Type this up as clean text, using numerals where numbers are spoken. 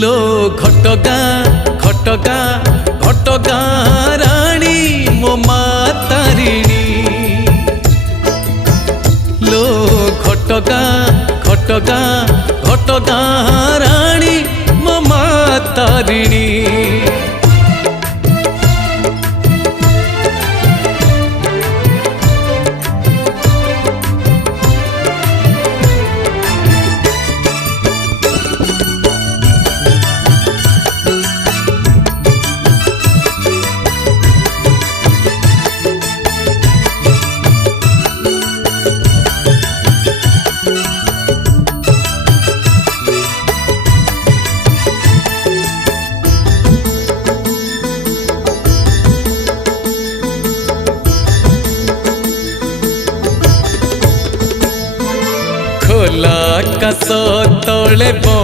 लो घटगां राणी मो मातारिणी लो घटगां राणी मो मातारिणी खोला आकाश तले बण